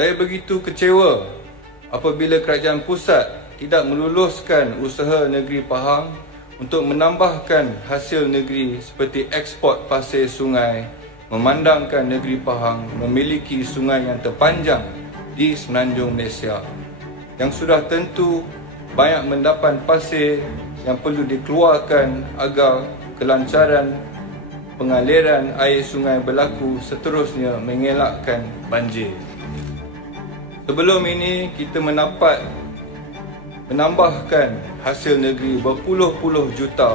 Saya begitu kecewa apabila kerajaan pusat tidak meluluskan usaha negeri Pahang untuk menambahkan hasil negeri seperti ekspor pasir sungai, memandangkan negeri Pahang memiliki sungai yang terpanjang di semenanjung Malaysia yang sudah tentu banyak mendapat pasir yang perlu dikeluarkan agar kelancaran pengaliran air sungai berlaku, seterusnya mengelakkan banjir. Sebelum ini kita menambahkan hasil negeri berpuluh-puluh juta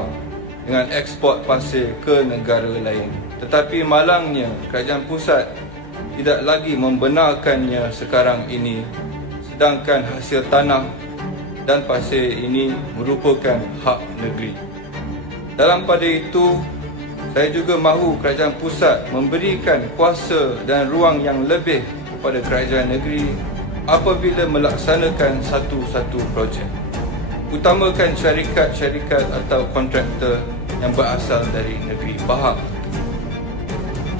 dengan ekspor pasir ke negara lain. Tetapi malangnya kerajaan pusat tidak lagi membenarkannya sekarang ini, sedangkan hasil tanah dan pasir ini merupakan hak negeri. Dalam pada itu, saya juga mahu kerajaan pusat memberikan kuasa dan ruang yang lebih kepada kerajaan negeri apabila melaksanakan satu-satu projek, utamakan syarikat-syarikat atau kontraktor yang berasal dari negeri Pahang.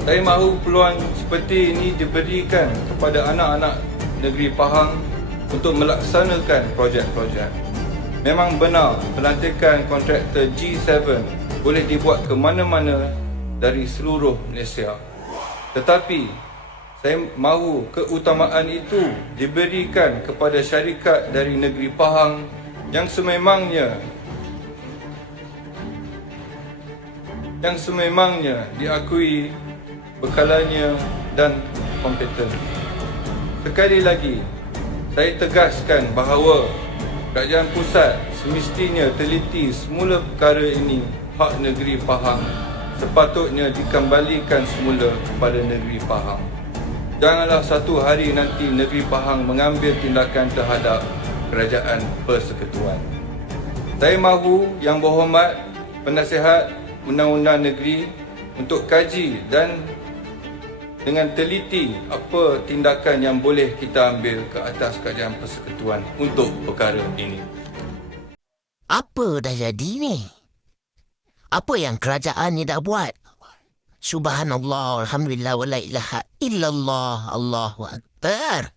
Saya mahu peluang seperti ini diberikan kepada anak-anak negeri Pahang untuk melaksanakan projek-projek. Memang benar pelantikan kontraktor G7 boleh dibuat ke mana-mana dari seluruh Malaysia. Tetapi saya mahu keutamaan itu diberikan kepada syarikat dari negeri Pahang yang sememangnya diakui bekalannya dan kompeten. Sekali lagi, saya tegaskan bahawa kerajaan pusat semestinya teliti semula perkara ini. Hak negeri Pahang sepatutnya dikembalikan semula kepada negeri Pahang. Janganlah satu hari nanti negeri Pahang mengambil tindakan terhadap kerajaan persekutuan. Saya mahu Yang Berhormat Penasihat Undang-Undang Negeri untuk kaji dan dengan teliti apa tindakan yang boleh kita ambil ke atas kerajaan persekutuan untuk perkara ini. Apa dah jadi ni? Apa yang kerajaan ni dah buat? Subhanallah, alhamdulillah, wa la ilaha illallah, Allahu Akbar.